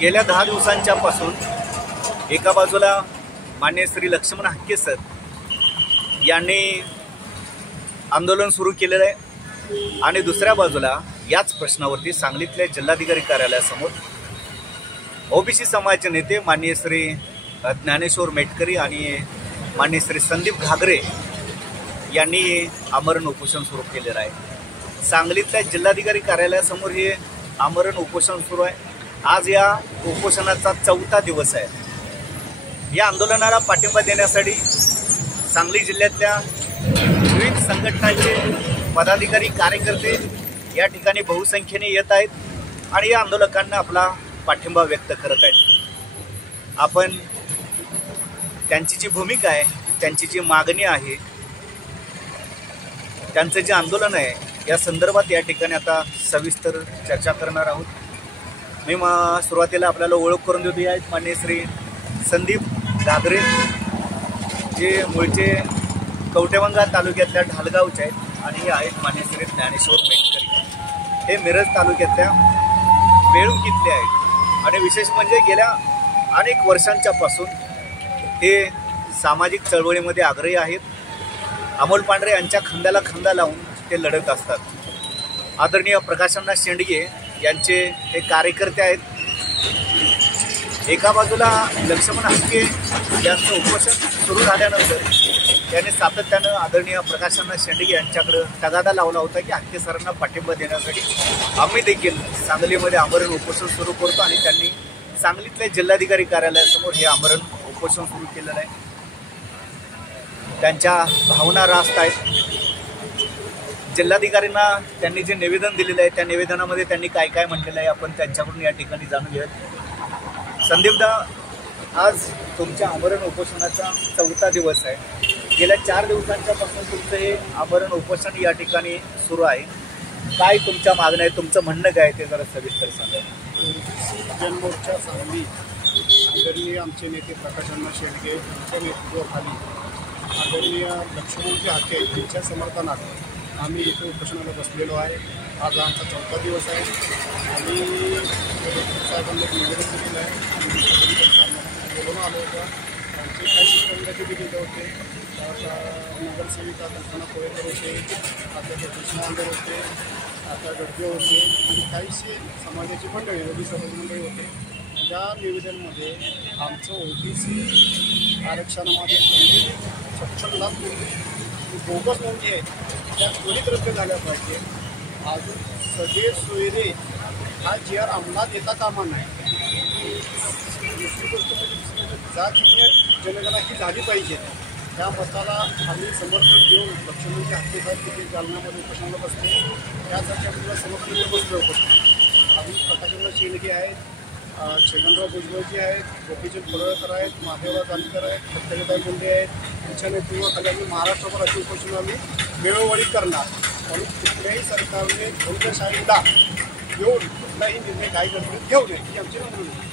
गेल्या 10 दिवसांच्या पासून एका बाजूला माननीय श्री लक्ष्मण हाके सर यांनी आंदोलन सुरू केलेलं आहे आणि दुसऱ्या बाजूला याच प्रश्नावरती सांगलीतल्या जिल्हाधिकारी कार्यालयासमोर ओबीसी समाजाचे नेते माननीय श्री ज्ञानेश्वर मेटकरी आणि माननीय श्री संदीप घागरे यांनी आमरण उपोषण सुरू केलेलं आहे। सांगलीतल्या जिल्हाधिकारी कार्यालयासमोर हे आमरण उपोषण सुरू आहे। आज या उपोषणाचा 4था दिवस आहे। या आंदोलनाला पाठिंबा देण्यासाठी सांगली जिल्ह्यातल्या विविध संघटनांचे पदाधिकारी कार्यकर्ते या ठिकाणी बहुसंख्येने येत आहेत आणि या आंदोलकांना आपला पाठिंबा व्यक्त करत आहेत। आपण त्यांची जी भूमिका आहे, त्यांची जी मागणी आहे, त्यांचं जे आंदोलन आहे या संदर्भात या ठिकाणी आता सविस्तर चर्चा करणार आहोत। मी सुरुवातीला आपल्याला ओळख करून देतो। आहेत माननीय श्री संदीप घागरे, जे मूळचे कवटेमंगा तालुक्यातल्या ढालगावचे आहेत आणि हे आहेत माननीय श्री ज्ञानेश्वर मेटकरी, हे मिरज तालुक्यातल्या बेळूक इथले आहेत आणि विशेष म्हणजे गेल्या अनेक वर्षांच्या पासून ते सामाजिक चळवळीमध्ये आग्रही आहेत। अमोल पांढरे यांच्या खांद्याला खांदा लावून ते लढत असतात। आदरणीय प्रकाशअण्णा शेंडगे यांचे हे कार्यकर्ते आहेत। एका बाजूला लक्ष्मण हाके यांचं उपोषण सुरू झाल्यानंतर त्यांनी सातत्यानं आदरणीय प्रकाशअण्णा शेंडगे यांच्याकडे तगादा लावला होता की हाके सरांना पाठिंबा देण्यासाठी आम्ही देखील सांगलीमध्ये आमरण उपोषण सुरू करतो आणि त्यांनी सांगलीतल्या जिल्हाधिकारी कार्यालयासमोर हे आमरण उपोषण सुरू केलेलं आहे। त्यांच्या भावना रास्त आहेत। जिल्हाधिकाऱ्यांना त्यांनी जे निवेदन दिलेलं आहे त्या निवेदनामध्ये त्यांनी काय काय म्हटलेलं आहे आपण त्यांच्याकडून या ठिकाणी जाणून घेऊयात। संदीपदा, आज तुमच्या आमरण उपोषणाचा 4था दिवस आहे। गेल्या 4 दिवसांच्या पासून तुमचं हे आमरण उपोषण या ठिकाणी सुरू आहे। काय तुमच्या मागण्या आहे, तुमचं म्हणणं काय ते जरा सविस्तर सांगा। जनमोर्चा सांगली आदरणीय आमचे नेते प्रकाशअण्णा शेंडगे यांच्या नेतृत्वाखाली आदरणीय लक्ष्मणजी हाके यांच्या समर्थनात आम्ही इथे उपोषणाला बसलेलो आहे। आज आमचा 4था दिवस आहे आणि साहेबांना निवेदन दिलेलं आहे। बोलून आलो होतं, आमचे काही शिष्टमंडळाचे दिलेले होते। आता नगरसेविका कल्पना कोळेकर होते, आता कृष्णा आंबेर होते, आता गडगे होते आणि काहीशी समाजाची मंडळी ओबीसी समाज मंडळी होते। त्या निवेदनमध्ये आमचं ओबीसी आरक्षणामध्ये 56 लाख बोगस नोंदी आहेत त्या त्वरित रद्द झाल्या पाहिजे। अजून सगळे सोयरे हा GR अंमलात येता कामा नाही। दुसरी गोष्ट म्हणजे जातीय जनगणना झाली पाहिजे। त्या मताला आम्ही समर्थन देऊन लक्ष्मणजी हाके साहेब तिथे जालन्यामध्ये उपोषणाला बसले, त्यासाठी आम्ही समर्थन बसलो होतो। आम्ही प्रकाशअण्णा शेंडगे आहेत, छगनराव भुजबळजी आहेत, गोपीचंद पडळकर आहेत, महादेवराव जानकर आहेत, सत्यजित मुंडे आहेत। त्यांच्या नेतृत्वाखाली आम्ही महाराष्ट्रभर अशी उपोषण आम्ही वेळोवेळी करणार म्हणून कुठल्याही सरकारने लोकशाहीला येऊन कुठलाही निर्णय काही गडबडीत घेऊ नये ही आमची मागणी।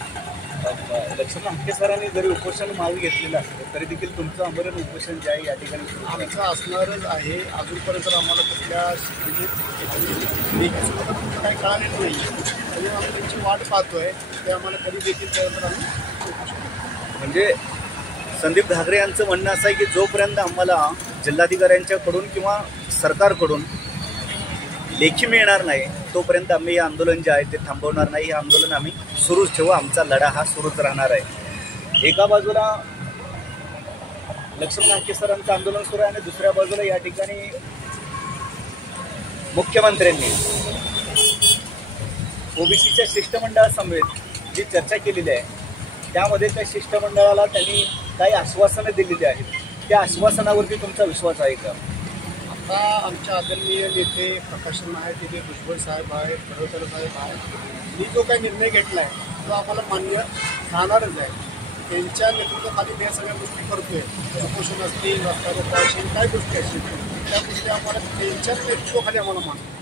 लक्ष्मण हाके सरांनी जरी उपोषण मागे घेतलेलं असतं तरी देखील तुमचं आमरण उपोषण जे आहे या ठिकाणी आमचं असणारच आहे। अजूनपर्यंत आम्हाला कुठल्या काही कळालेलं नाही आहे, आम्ही त्यांची वाट पाहतोय ते आम्हाला कधी देखील त्यानंतर आम्ही म्हणजे संदीप घागरे यांचं म्हणणं असं आहे की जोपर्यंत आम्हाला जिल्हाधिकाऱ्यांच्याकडून किंवा सरकारकडून लेखी मिळणार नाही तोपर्यंत आम्ही हे आंदोलन जे आहे ते थांबवणार नाही। हे आंदोलन आम्ही सुरूच ठेवू, आमचा लढा हा सुरूच राहणार आहे। एका बाजूला लक्ष्मण हाके सरांचं आंदोलन सुरू आहे आणि दुसऱ्या बाजूला या ठिकाणी मुख्यमंत्र्यांनी ओबीसीच्या शिष्टमंडळासमवेत जी चर्चा केलेली आहे त्यामध्ये त्या शिष्टमंडळाला त्यांनी काही आश्वासनं दिलेली आहेत। त्या आश्वासनावरती तुमचा विश्वास आहे का? आता आमच्या आदरणीय नेते प्रकाशअण्णा आहेत, तिथे भुजबळ साहेब आहेत, पडळकर साहेब आहेत, मी जो काही निर्णय घेतला आहे तो आम्हाला मान्य राहणारच आहे। त्यांच्या नेतृत्वाखाली या सगळ्या गोष्टी करतोय, उपोषण असतील, रस्ता रोको असेल, काय गोष्टी असतील त्या गोष्टी आम्हाला त्यांच्या नेतृत्वाखाली आम्हाला मानतो।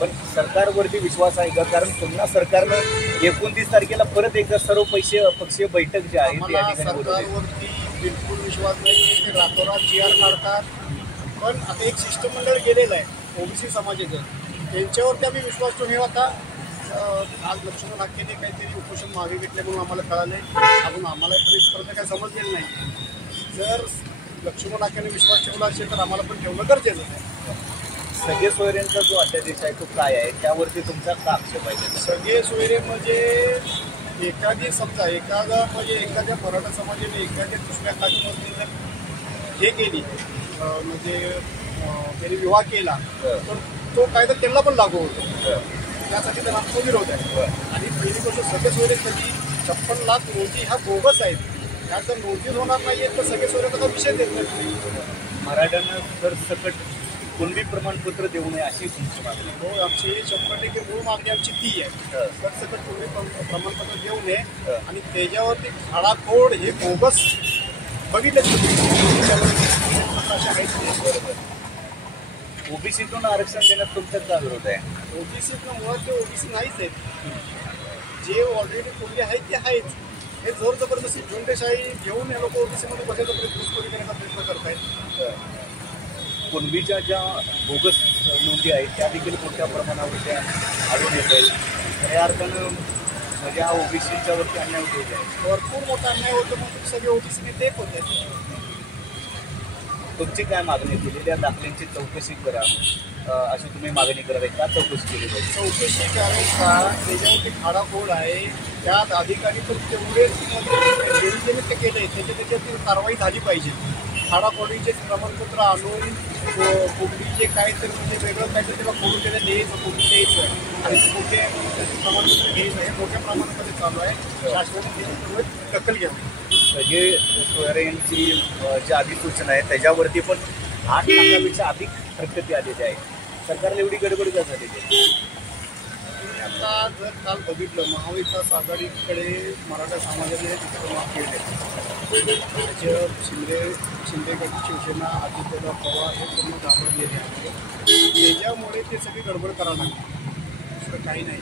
पण सरकारवरती विश्वास आहे का? कारण पुन्हा सरकारनं 29 तारखेला परत एकदा सर्व पक्षीय बैठक जी आहे ती या ठिकाणी सरकारवरती बिलकुल विश्वास नाही। ते रातोरात GR काढतात, पण आता एक शिष्टमंडळ गेलेलं आहे ओबीसी समाजाचं, त्यांच्यावरती आम्ही विश्वास ठेवून आता आज लक्ष्मण हाकेने काहीतरी उपोषण मागे घेतले म्हणून आम्हाला कळालं अजून आम्हाला इथपर्यंत काही समजलेलं नाही. जर लक्ष्मण हाकेने विश्वास ठेवला असेल तर आम्हाला पण ठेवणं गरजेचं आहे. सगळे सोयऱ्यांचा जो अध्यादेश आहे तो काय आहे, त्यावरती तुमचा का आक्षेप आहे? सगळे सोयरे म्हणजे एखादी समजा एखाद्या मराठा समाजाने एखाद्या दुसऱ्या खात्यामध्ये जर हे केली म्हणजे त्यांनी विवाह केला तर तो कायदा त्यांना पण लागू होतो. त्यासाठी त्यांना आमचा विरोध आहे. आणि पहिली गोष्ट सगळे सोयरे कधी 56 लाख नोंदी ह्या बोगस आहेत. ह्या जर नोंदी होणार नाही तर सगळे सोयऱ्याचा विषय देत नाही. मराठ्यांना सरसकट कुणबी प्रमाणपत्र देऊ नये अशी तुमची मागणी? हो, आमची 100% मूळ मागणी आमची ती आहे. सरसकट कुणबी प्रमाणपत्र देऊ नये आणि त्याच्यावरती खाडाखोड हे बोगस बघितले ओबीसीतून आरक्षण देण्यात तुमचा का विरोध आहे? ओबीसीतून मुळात ते ओबीसी नाहीच आहेत. जे ऑलरेडी कुणबी आहेत ते आहेच. हे जोर जबरदस्ती झुंडशाही घेऊन हे लोक ओबीसीमध्ये बसायचा प्रयत्न करतायत. कुणबीच्या ज्या बोगस नोंदी आहेत त्या देखील मोठ्या प्रमाणावर त्या आढळून येत आहेत. खऱ्या अर्थानं म्हणजे हा ओबीसीच्यावरती अन्याय होत आहे. भरपूर मोठा अन्याय होतो म्हणून सगळे ओबीसीने ते होत आहेत. तुमची काय मागणी? केलेल्या दाखल्यांची चौकशी करा अशी तुम्ही मागणी करत आहे. का चौकशी केली पाहिजे? चौकशी करावी का? त्याच्यावरती खाडाखोड आहे. त्यात अधिकारी पण तेवढेच ते केलं आहे त्याच्यावरती कारवाई झाली पाहिजे. खाडाखोडीचे प्रमाणपत्र आणून कोंबडीचे काहीतरी म्हणजे वेगळं काहीतरी त्याला खोडून त्याला द्यायचं, कोंबडी द्यायचं आणि कुठे त्याचे प्रमाणपत्र घ्यायचं हे मोठ्या प्रमाणामध्ये चालू आहे. शासनाने त्याची दखल घ्यावी. सगळे सोयरे यांची जी अधिसूचना आहे त्याच्यावरती पण 8 लाखापेक्षा अधिक हरकती आलेली आहे. सरकारला एवढी गडबड का झालेली आहे? आता जर काल बघितलं महाविकास आघाडीकडे मराठा समाजाने माफ केले. भाजप शिंदेगड शिवसेना अजितदादा पवार हे पूर्ण घाबरलेले आहे. त्याच्यामुळे ते सगळी गडबड करायला लागली. दुसरं काही नाही.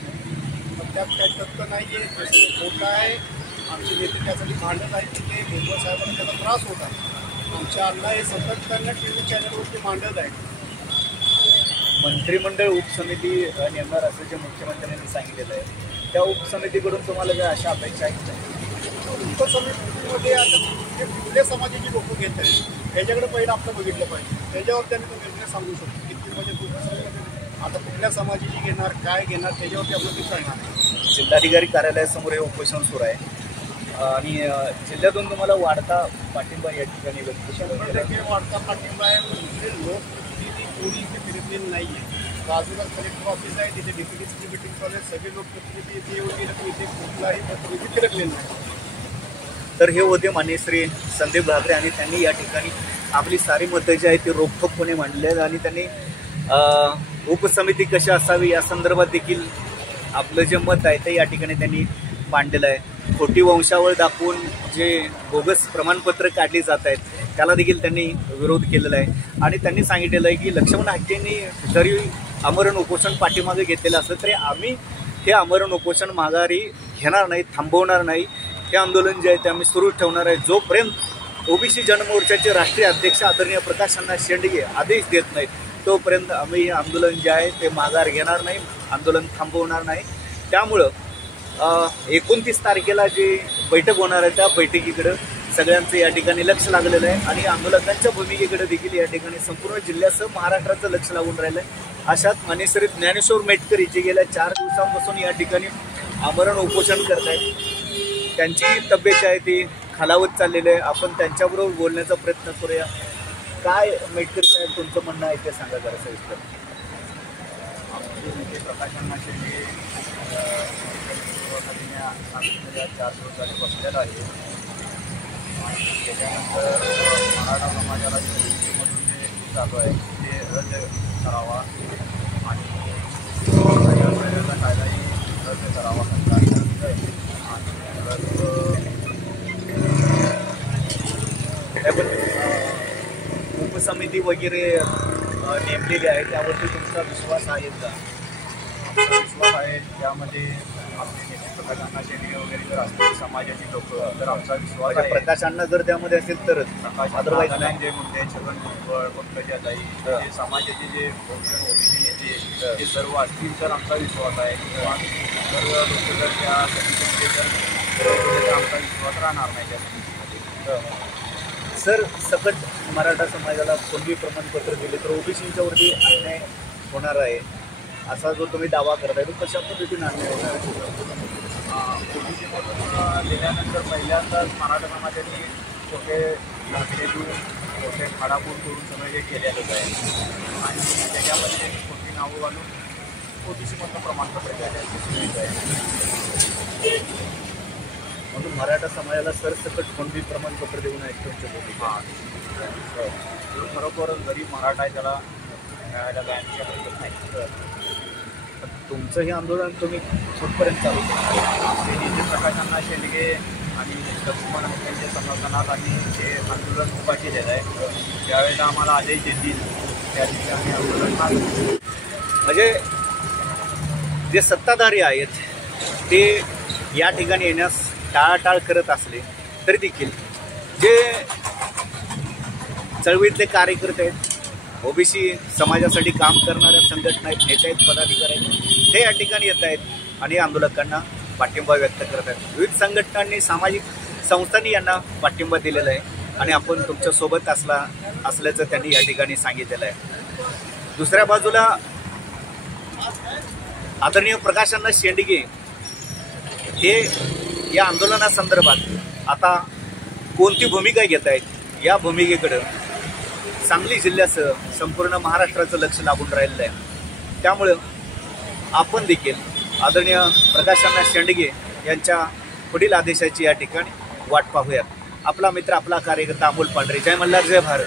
पण त्यात काही तत्व नाही आहे. ते सगळं खोटं आहे. आमचे नेते त्यासाठी भांडत आहेत की ते भुजबळ साहेबांना त्याचा त्रास होता. आमच्या अण्णा हे सतत त्यांना टी व्ही चॅनलवरती मांडत आहेत. मंत्रिमंडळ उपसमिती नेमणार असल्याचे मुख्यमंत्र्यांनी सांगितलेलं आहे. त्या उपसमितीकडून तुम्हाला काय अशा अपेक्षा आहेत? उपसमितीमध्ये आता कुठल्या समाजाची लोक घेत आहेत त्याच्याकडे पहिलं आपलं बघितलं पाहिजे. त्याच्यावर त्यांनी तो निर्णय सांगू शकतो किती म्हणजे आता कुठल्या समाजाची घेणार काय घेणार त्याच्यावरती आपलं ते कळणार. जिल्हाधिकारी कार्यालयासमोर हे उपोषण सुरू आहे आणि जिल्ह्यातून तुम्हाला वाढता पाठिंबा या ठिकाणी व्यक्त 100% वाढता पाठिंबा आहे. म्हणजे लोकप्रतिनिधी कोणी इथे फिरकलेलं नाही आहे. बाजूला कलेक्टर ऑफिस आहे तिथे डेप्युटीची मिटिंग चालू आहे. सगळे लोकप्रतिनिधी इथे येऊन गेले तर इथे कुठलाही प्रतिनिधी फिरकलेलं नाही. तर हे होते माननीय श्री संदीप घागरे आणि त्यांनी या ठिकाणी आपली सारी मतं जी आहेत ती रोखठोकपणे मांडली आहेत आणि त्यांनी उपसमिती कशी असावी या संदर्भात देखील आपलं जे मत आहे ते या ठिकाणी त्यांनी मांडलेलं आहे. खोटी वंशावळ दाखवून जे बोगस प्रमाणपत्र काढली जात आहेत त्याला देखील त्यांनी विरोध केलेला आहे आणि त्यांनी सांगितलेलं आहे की लक्ष्मण हाकेंनी जरी आमरण उपोषण पाठीमागे घेतलेलं असलं तरी आम्ही हे आमरण उपोषण माघारी घेणार नाही, थांबवणार नाही. हे आंदोलन जे आहे ते आम्ही सुरू ठेवणार आहे जोपर्यंत ओबीसी जनमोर्चाचे राष्ट्रीय अध्यक्ष आदरणीय प्रकाश अण्णा शेंडगे आदेश देत नाहीत तोपर्यंत आम्ही हे आंदोलन जे आहे ते माघार घेणार नाही, आंदोलन थांबवणार नाही. त्यामुळं 29 तारखेला जी बैठक होणार आहे त्या बैठकीकडं सगळ्यांचं या ठिकाणी लक्ष लागलेलं आहे आणि आंदोलकांच्या भूमिकेकडे देखील या ठिकाणी संपूर्ण जिल्ह्यासह महाराष्ट्राचं लक्ष लागून राहिलं आहे. अशात माननीय श्री ज्ञानेश्वर मेटकर जे गेल्या 4 दिवसांपासून या ठिकाणी आमरण उपोषण करत आहेत त्यांची तब्येत आहे ती खालावत चाललेली आहे. आपण त्यांच्याबरोबर बोलण्याचा प्रयत्न करूया. काय मेटकर साहेब तुमचं म्हणणं आहे ते सांगा जरा सविस्तर. आमचे नेते प्रकाश अण्णा शेंडगे सांगितलेल्या 4 दिवस झाले बसलेला आहे आणि त्याच्यानंतर मराठा समाजाला मधून जे चालू आहे ते रद्द करावा आणि कायदाही रद्द करावा आणि उपसमिती वगैरे नेमलेली आहे त्यावरती तुमचा विश्वास आहे का? विश्वास आहे. त्यामध्ये आपले नेते प्रकाश अण्णा शेंडगे वगैरे जर असतील समाजाची लोक तर आमचा विश्वास आहे. प्रकाश अण्णा जर त्यामध्ये असेल तरच अदरवाईज नाही. जे मुद्दे छगन भुजबळ पंकजा ताई समाजाचे जे ओबीसी नेते नेते ते सर्व असतील तर आमचा विश्वास आहे किंवा सर्व लोक जर त्या समितीमध्ये तर आमचा विश्वास राहणार नाही त्या समितीमध्ये. सर, सकट मराठा समाजाला कुणबी प्रमाणपत्र दिले तर ओबीसींच्यावरती अन्याय होणार आहे असा जो तुम्ही दावा करताय तो कशा पद्धतीने अन्याय होणार आहे? ओबीसीमधून दिल्यानंतर पहिल्यांदाच मराठा समाजाने छोटे दाखले देऊन छोटे खाडापूर करून सगळं हे केलेलंच आहे आणि त्याच्यामध्ये छोटी नावं घालून ओबीसीमधलं प्रमाणपत्र द्यायचं आहे. म्हणून मराठा समाजाला सरसकट कुणबी प्रमाणपत्र देऊन आहेत तुमच्या हां, खरोखर गरीब मराठा आहे त्याला मिळायला काय हरकत नाही. तुमचं हे आंदोलन तुम्ही कुठपर्यंत चालू करणार? ते नेते प्रकाशांना शेंडगे आणि लक्ष्मण यांच्या समर्थनात आम्ही हे आंदोलन उभा केलेलं आहे. ज्यावेळेला आम्हाला आदेश देतील त्या दिवशी आम्ही आंदोलन मागू. म्हणजे जे सत्ताधारी आहेत ते या ठिकाणी येण्यास टाळाटाळ करत असले तरी देखील जे चळवळीतले कार्यकर्ते आहेत, ओबीसी समाजासाठी काम करणाऱ्या संघटना आहेत, नेते आहेत, पदाधिकारी आहेत, ते या ठिकाणी येत आहेत आणि आंदोलकांना पाठिंबा व्यक्त करत आहेत. विविध संघटनांनी, सामाजिक संस्थांनी यांना पाठिंबा दिलेला आहे आणि आपण तुमच्यासोबत असल्याचं त्यांनी या ठिकाणी सांगितलेलं आहे. दुसऱ्या बाजूला आदरणीय प्रकाशांना शेंडगे हे या आंदोलनासंदर्भात आता कोणती भूमिका घेत आहेत, या भूमिकेकडं सांगली जिल्ह्यासह संपूर्ण महाराष्ट्राचं लक्ष लागून राहिलेलं आहे. त्यामुळं आपण देखील आदरणीय प्रकाशांना शेंडगे यांच्या पुढील आदेशाची या ठिकाणी वाट पाहूयात. आपला मित्र, आपला कार्यकर्ता अमोल पांढरे. जय मल्हार, जय भारत.